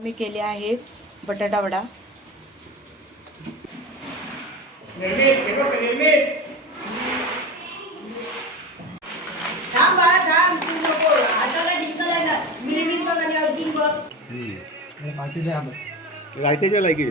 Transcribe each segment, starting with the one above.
आम्ही केले आहेत. बटाटा वडा. निर्मित हे बघ निर्मित थांब बाळा थांब तू नको हाताला ढिंकल आहे ना मिरमिर बघ आणि अर्जुन बघ रायतेच्या लायकी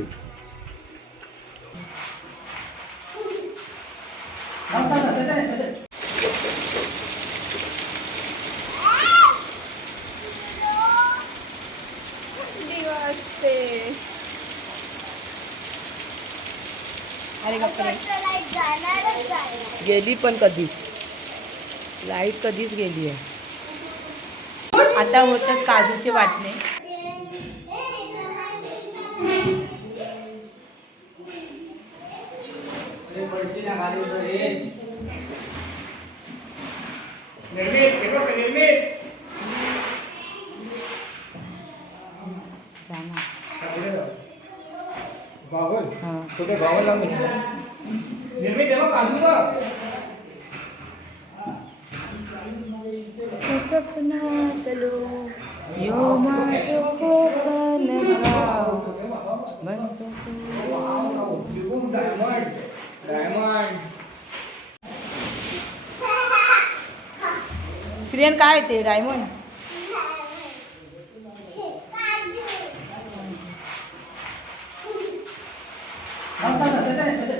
अरे बापरे गेली पण कधीच. लाइट कधीच गेली आहे. आता होतात काजूचे वाटणे. बागोल हां. कुठे बागोल लावून निर्मित हे बघ काजू स्वप्नातलो यो माझो कोकण गाव मंद डायमंड डायमंड श्रियन काय ते? डायमंड? 好，班长在这里。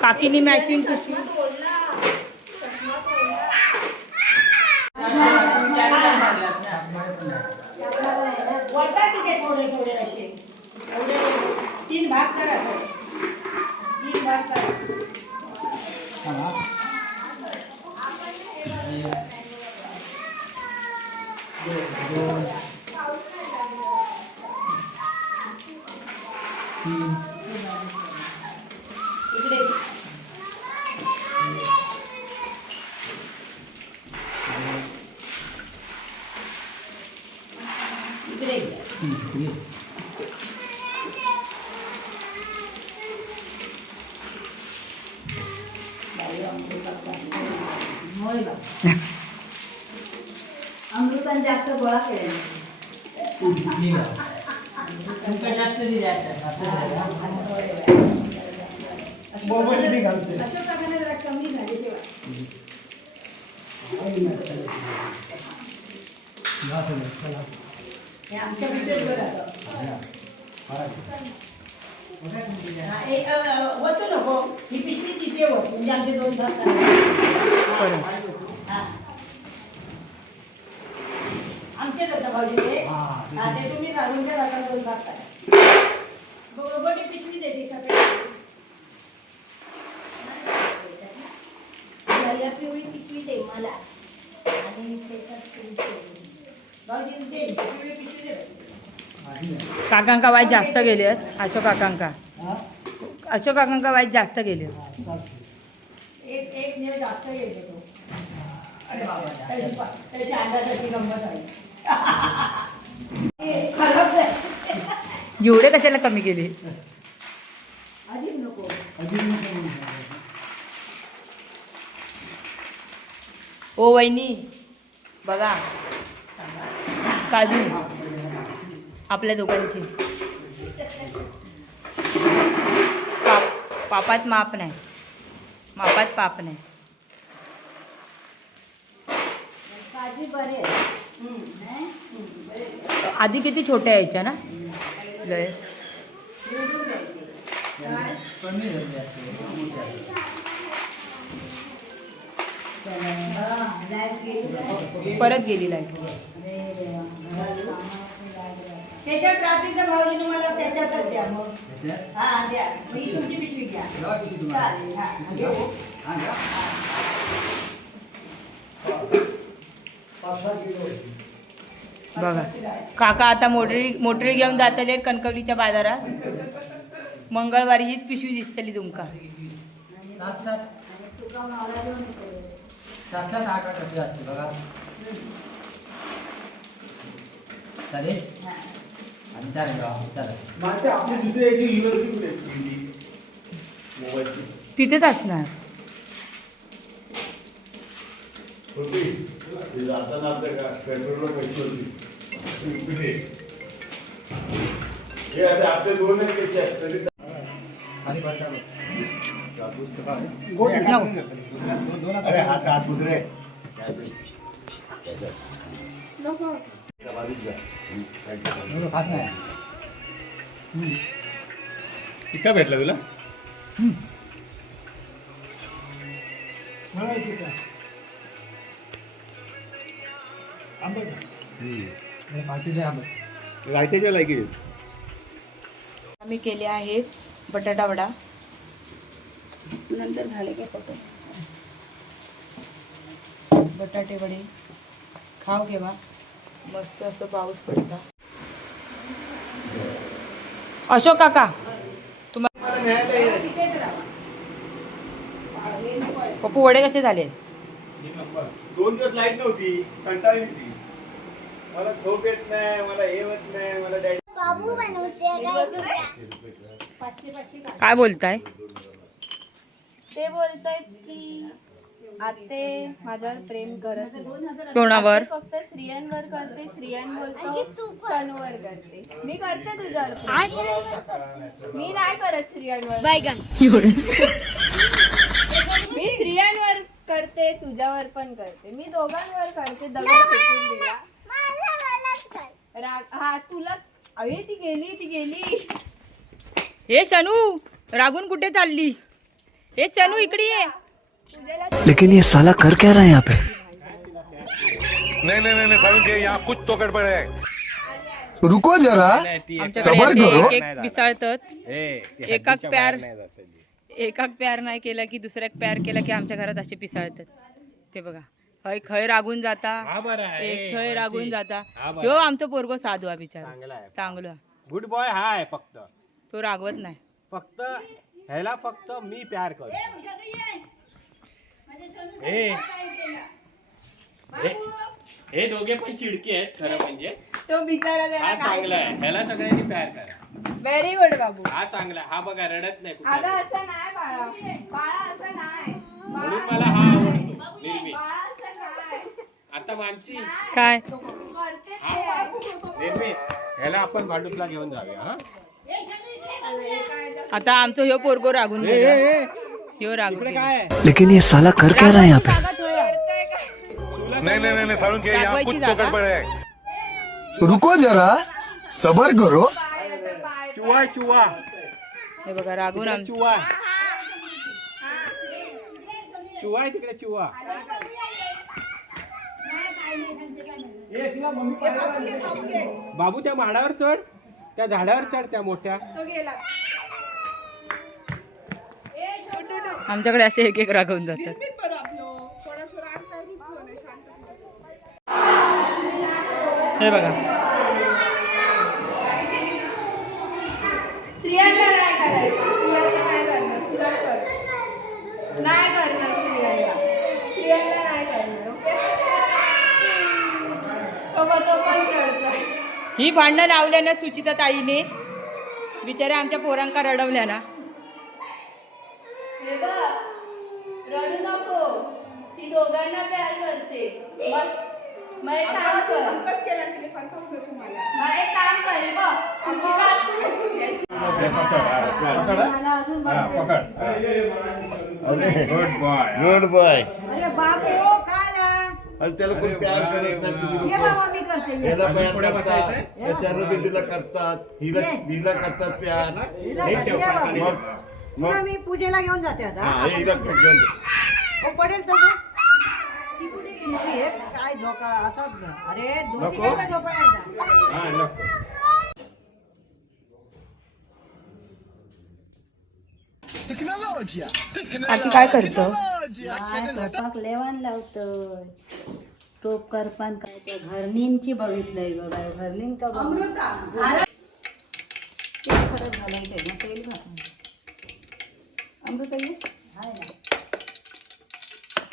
काकीनी मॅचिंग कशी इकडे आता. हा, एक, अ, वतू नको ही पिशवी तिथे वत म्हणजे आमचे दोन भाग बरं. हा. आमचेच आता भाऊजी हे. ते तुम्ही घालून द्या आता दोन भाग करा. बरोबर पिशवी देते सगळे या पिवळी पिशवी दे मला. आणि त्याच्यात पिवळी ठेव. भाऊजी दे पिवळी पिशवी दे. काकांका वाईट जास्त गेले आहेत. अशोक काकांका. अशोक काकांका वाईट जास्त गेले एक एक नेळ जास्त येते तो. अरे बाबा तशी अंदाजाची गंमत आहे. एवढे कशाला कमी केले? ओ वहिनी बघा. काजू. आपल्या दोघांची. पापात माप नाही. मापात पाप नाही. बरे. आधी किती छोट्या यायच्या ना लय. परत गेली लाइट त्याच्यात रात्रीच्या भाऊजीने मला त्याच्यातच द्या मग? हा द्या मी तुमची पिशवी? चालेल हा घेऊ घ्या. बघा. काका आता मोटरी मोटरी घेऊन जातले कणकवलीच्या बाजारात. मंगळवारी हीच पिशवी दिसतली तुमका सात सात सात सात आठ आठ अशी असते बघा चालेल आणि चालेल गाव चालेल माणसे आपली दुसरी याची युनिव्हर्सिटी कुठे आहे? हिंदी मोबाईलची तिथेच असणार होती. ते जाताना आपल्या का पेट्रोलला पैसे होती. कुठे हे आता आपले दोन आहेत त्याचे आहेत. तरी खाली पडता बघ. नको दोन- दोन अरे हात हात दुसरे दोन खात नाही. काय भेटला तुला? रायत्याच्या लायकी आम्ही केले आहेत बटाटा वडा. नंतर झाले का फक्त बटाटे वडे. खाव घेवा मस्त असं पाऊस पडता. अशोक काका तुम्हाला पप्पू वडे कसे झाले? दोन दिवस लाइट नव्हती मला झोप येत नाही मला हे होत नाही मला डॅडी बाबू बनवते काय? बोलताय? ते बोलतायत की आते माझ्यावर प्रेम करत. कोणावर? फक्त श्रियांवर करते श्रियान बोलतो शनूवर करते. मी करते तुझ्यावर. मी नाही करत बायगन मी श्रियांवर करते तुझ्यावर पण करते. मी दोघांवर करते दगड फेकून दिला. राग हा तुला अरे ती गेली ती गेली. हे शनू रागून कुठे चालली? हे शनू इकडे ये. लेकिन ये साला कर क्या रहा है यहाँ पे? नहीं नहीं नहीं नहीं के यहाँ कुछ तो गड़बड़ है। रुको जरा सबर करो. एक एक पिसाळतात एकाक प्यार एकाक प्यार नाही केला की दुसऱ्याक प्यार केला की आमच्या घरात असे पिसाळतात. ते बघा. हय खय रागून जाता. एक खय रागून जाता. ह्यो आमचं पोरगो साधू हा बिचारा. चांगलं आहे. गुड बॉय हाय फक्त. तो रागवत नाही. फक्त ह्याला फक्त मी प्यार करतो. हे हे- हे दोघे पण चिडके आहेत खरं म्हणजे. तो बिचारा हा चांगला आहे. ह्याला सगळ्यांनी प्यार करा. व्हेरी गुड बाबू. हा चांगला आहे. हा बघा रडत नाही कुठे असं नाही बाळा. बाळा असं नाही. म्हणून मला हा आवडतो निर्मी बाळा असं नाही आता मानसी काय? ह्याला आपण भांडुपला घेऊन जाऊया हा? आता आमचं ह्यो पोरगो रागून ह्यो रागून. काय? लेकिन ये साला कर क्या रहा है यहाँ पे? नहीं नहीं नहीं नहीं सारुण के यहाँ राघवाची कुछ तो जागा? गड़बड़ है रुको जरा सबर करो. चुवा चुवा. हे बघा रागून आम चुवा. चुवा तिकडे चुवा. बाबू त्या माडावर चढ त्या झाडावर चढ त्या मोठ्या. तो गेला. आमच्याकडे असे एक एक रागवून जातात. हे बघा श्रियांना नाही करायचं श्रियांना नाही करणार तुलाच कर नाही करणार श्रियांना श्रियांना नाही करणार ओके तो पण तो पण रडतोय ही भांडणं लावल्यानं सुचिता ताईने बिचाऱ्या आमच्या पोरांका रडवल्या ना हे रडू नको. ती दोघांना प्यार करते. मग मग एक काम कर. मग एक काम कर बघ. सुचिता तू गुड बॉय. Good boy. अरे आला? आणि त्याला कोण प्यार करत नाही तुम्ही ये बाबा मी करते मी. याला प्यार पुढे करतात करतात हिला हिला करतात प्यार. हिला करते, ये बाबा. मग तुला मी पूजेला घेऊन जाते आता. हा, हे हिला घेऊन. हो पडेल तसं? हे काय झोका असा अरे नको? धोका झोपायला हा नको. आती काय करतो? स्वयंपाक लेवान लावतोय. टोप करपान काय त्या घरणींची बघितलंय बाय घरणीन का बघ तेल खरंच घालायचंय ना तेल घालून अमृता ये. हाय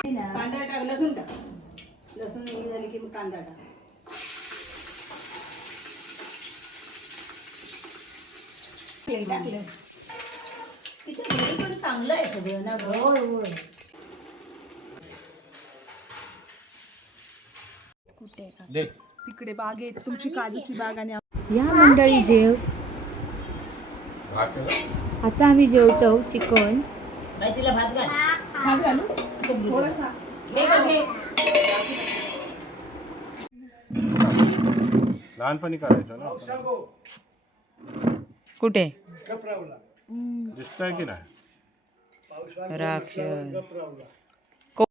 ना. कांदा टाक लसूण टाक. लसूण ही झाली की मग कांदा टाक. तिच्या घरी पण चांगलं आहे सगळं ना गं. होय होय. दे. तिकडे बागेत तुमची काजूची बाग आणि या मंडळी जेव. आता आम्ही जेवतो चिकन. बाई, तिला भात घाल. भात घालू? थोडासा. घे गं, घे. लहानपणी करायचो ना कुठे? दिसतंय की नाही? राक्षस.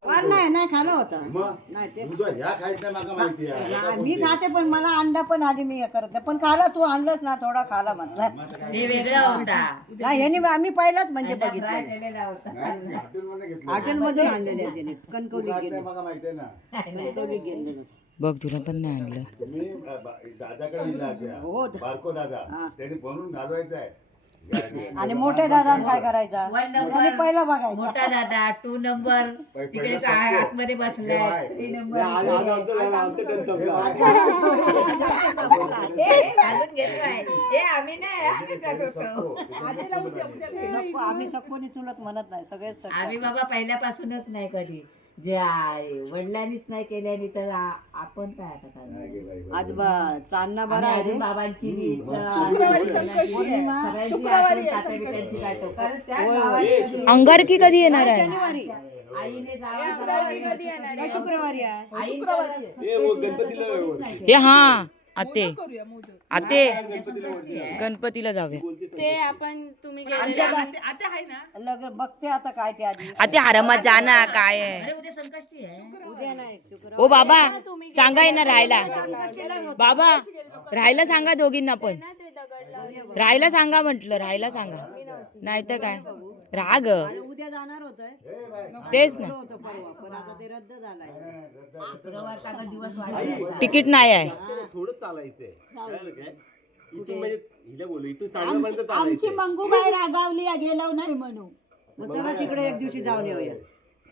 वार नाही नाही खाल्लं होतं. नाही ते ह्या खायचं मला माहिती आहे. नाही, मी खाते पण मला अंडा पण आधी मी हे करत नाही. पण खाला तू आणलंच ना थोडा खाला म्हटलं नाही ह्यानी आम्ही पहिलाच म्हणजे बघितलं. हॉटेलमधून आणलेले त्याने. कणकवली गेले. मला माहिती आहे ना? कणकवली गेलेलं बघ तुला पण नाही आणलं. तुम्ही अ, बा- दादाकडे दिला अशा. हो. बारको दादा. त्यांनी बनवून घालवायचा आहे. आणि मोठ्या दादान काय करायचा? पहिला बघायचा मोठा दादा टू नंबर तिकडे आतमध्ये बसलाय. थ्री नंबर घालून घेतलाय हे आम्ही नाही आम्ही सकोनी चुलत म्हणत नाही सगळेच सक्को. आम्ही बाबा पहिल्यापासूनच नाही कधी. जे आहे वडिलांनीच नाही केल्याने तर आ- आपण काय आता करणार? आज बा चांदणा बरा आणि आहे. अजून. बाबांची रीत, शुक्रवारी संकष्टी पौर्णिमा. आहे. सगळ्यांची शुक्रवारी आठवण आहे तातडी संकष्टी. त्यांची काढतो. कारण त्या गावात अंगारकी कधी येणार आहे? शनिवारी. आईने जावं कधी येणार का शुक्रवारी आहे. शुक्रवारी आहे. हे हा आते. करूया मोदक. आते. गणपतीला जाऊया. ते आपण तुम्ही आमच्या गा- आता आहे ना. लग बघते आता काय ते आधी. आते आरामात जा ना काय आहे? अरे उद्या संकष्टी आहे. उद्या नाही शुक्रवार ओ बाबा सांगा ना राहायला. बाबा राहायला सांगा दोघींना पण. राहायला सांगा म्हटलं राहायला सांगा. नाही तर काय? राग. उद्या जाणार होतंय. तेच ना. होतं परवा पण आता ते रद्द झालाय. दिवस वाढला तिकीट नाही आहे. थोडं चालायचंय. कळलं काय? इथून म्हणजे हिला बोलू इथून सांगण्यापर्यंत आमची चालायचं मंगूबाई रागावली गेलो नाही म्हणू. मग चला तिकडे एक दिवशी जाऊन येऊया.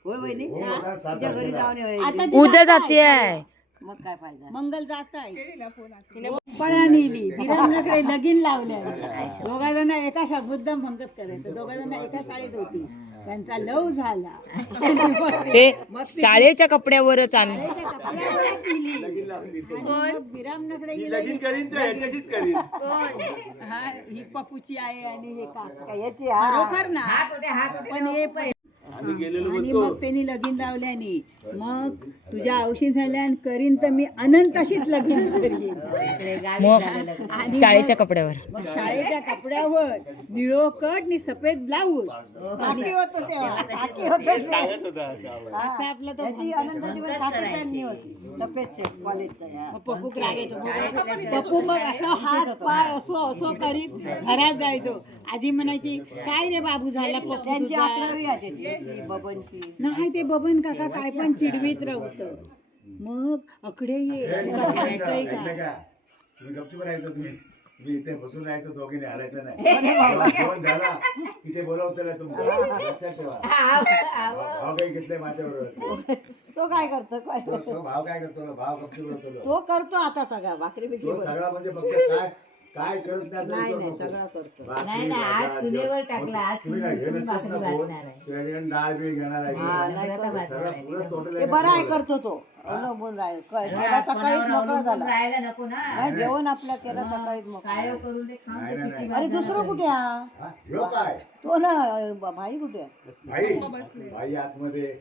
होय वहिनी? तुझ्या घरी जाऊन येऊया उद्या जाते आहे मग काय फायदा? मंगल जात फोन आता. पळ्या नेली. बिरामनाकडे लगीन लावल्या. दोघा जण एका शा- मुद्दाम भंगत करायचं. दोघा जण एका शाळेत होती. त्यांचा लव झाला. ते शाळेच्या कपड्यावरच आण. बिरामनाकडे लगीन करीन तर ह्याच्याशीच करीन. हा ही पप्पूची आहे आणि हे काका. याची खरोखर ना? पण हे पै- आम्ही गेलेलो आणि होतो. मग त्यांनी लगीन लावल्यानी. मग तुझ्या औषध झाल्यान करीन तर मी अनंत अशीच लगीन करीन. इकडे गावी मग झालं लग्न. आणि शाळेच्या कपड्यावर. मग शाळेच्या कपड्यावर निळो कट आणि सफेद ब्लाऊज. काकी होतो तेव्हा. काकी होतो सांगत होता असं आम्हाला. असं आपलं तर अनंताची पण काकी पॅन्टनी होती. सफेदचे कॉलेजचा पप्पू राग येतो. पप्पू मग असं हात पाय असो असो करीत घरात जायचो. आधी म्हणायची काय रे बाबू झाला पप्पू त्यांची अकरावी आहे बबनची. नाही ते बबन काका काय पण चिडवीत राहत. मग अकडे ये. तुला सांगतोय का? तुम्ही गपचूप राहायचं तुम्ही. तुम्ही इथे बसून राहायचं दोघीने हलायचं नाही. झाला बोलवतं ना तुमचं लक्षात ठेवा. भाव काही घेतलंय माझ्याबरोबर. तो काय करतो काय? तो तो भाव काय करतो ना? भाव गपचूप राहतो तो करतो आता सगळा भाकरी तो सगळा म्हणजे फक्त काय? काय करत नाही नाही. सगळा करतो. भाकरी, नाही, नाही, आज चुलीवर. टाकला, आज हे चुलीवर भाकरी भाजणार आहे. डाळ बीळ घेणार आहे. हा, नाही करत. सगळं. पुरं बरं आहे करतो तो. अवलंबून राहील क- केला सकाळीच मोकळा झाला. राहायला नको ना. नाही जेवण आपल्या केला सकाळीच मोकळा. काय करून दे खाऊन नाही दे नाही किती नाही. अरे दुसरं कुठे हा हा, ह्यो काय? तो ना ब- भाई कुठे आहे? भाई? भाई आतमध्ये.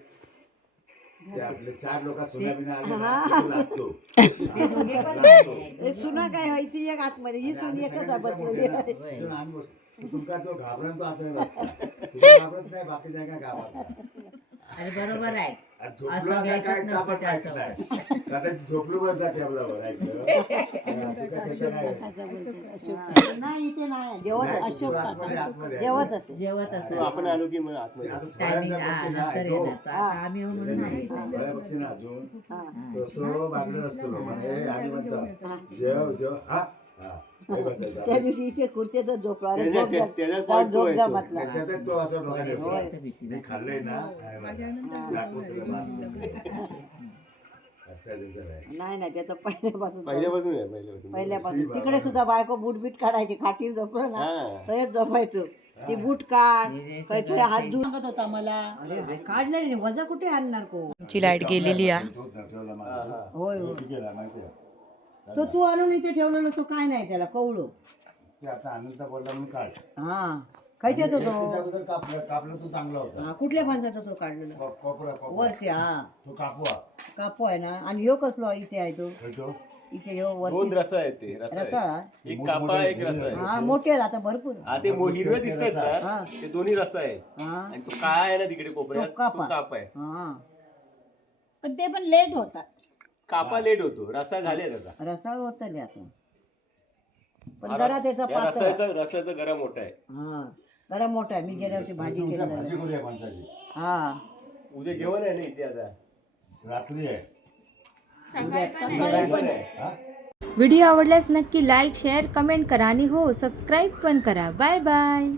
ते आपले चार लोक सोयाबीन आले ना, तिथे लागतो? लागतो. हे सुना काय आहे ती एक आतमध्ये ही सुनी एकच आहे. ना, आम्ही बसतो. तुमका तो घाबरण तो आता घाबरत नाही बाकीच्या काय घाबरत अरे बरोबर आहे. झोपलो असं आता घ्यायचंच काय? नसतं तापत काहीच त्याचं. नाही. कदाचित झोपलो हा, नाही. नाही. इथे नाही. जेवत नाही, अशोक तुझं आतमध्ये आतमध्ये आहे. जेवत असेल. जेवत असं आपण आलो की मग आतमध्ये. टायमिंग नंतर. येणार तो. आता आम्ही म्हणून नाही. थोड्या पक्षी ना अजून. तसं मागणं नसतो आम्ही म्हणतो जेव जेव. हा. त्या दिवशी इथे खुर्चीत झोपला अरे त्याच्या- झोप जा- त्याच्या जा- झोप जा म्हटला. तो असं मी खाल्लंय ना बघा. तुला. असं त्याचं. नाही नाही त्याचं पहिल्यापासून पहिल्यापासून आहे पहिल्यापासून. पहिल्यापासून. तिकडे सुद्धा बायको बूट बीट काढायची खाटीर झोपलं ना हा. तसेच झोपायचो. ती बूट काढ काहीतरी हात धुवून सांगत होता मला. काढले नाही वजा कुठे आणणार को आमची लाइट गेलेली आहे. तो. होय होय. किती गेला माहिती आहे? तो तू आणून इथे ठेवलेला तो काय नाही त्याला कवळो. ते आता आनंद बोलला म्हणून काढ. हा खायचे तो त्याच्या तो अगोदर कापलं कापलं तो चांगला होता. हा, कुठल्या माणसाचा तो काढलेला? को- कोपरा कोपरा वरती हा. तो कापवा कापू आहे ना. आणि ह्यो कसलो इथे आहे तो? हे तो? इथे ह्यो दोन वरती रसा आहेत ते रसा आहे. रसाळा एक कापा एक रसा आहे हा मोठे आहेत आता भरपूर. हा ते मो- हिरवे दिसतात ना. हा. ते दोन्ही रसा आहे हा. आणि तो काय आहे ना तिकडे कोपऱ्यात? तो कापा. तो काप आहे. हा. पण ते पण लेट होतात. कापा लेट होतो रसा झाले त्याचा रसाळ होत आता. पण हा जरा रस- त्याचा या पातळ रसाचा रसाचा गरा मोठा आहे. हा जरा मोठा आहे. मी गेल्या वर्षी भाजी उद्या केलेली. भाजी आहे. करूया माणसाची. हा. उद्या जेवण आहे ना इथे आता? रात्री आहे. जेवण आहे. हा? व्हिडिओ आवडल्यास नक्की लाईक शेअर कमेंट करा आणि हो सबस्क्राईब पण करा. Bye bye.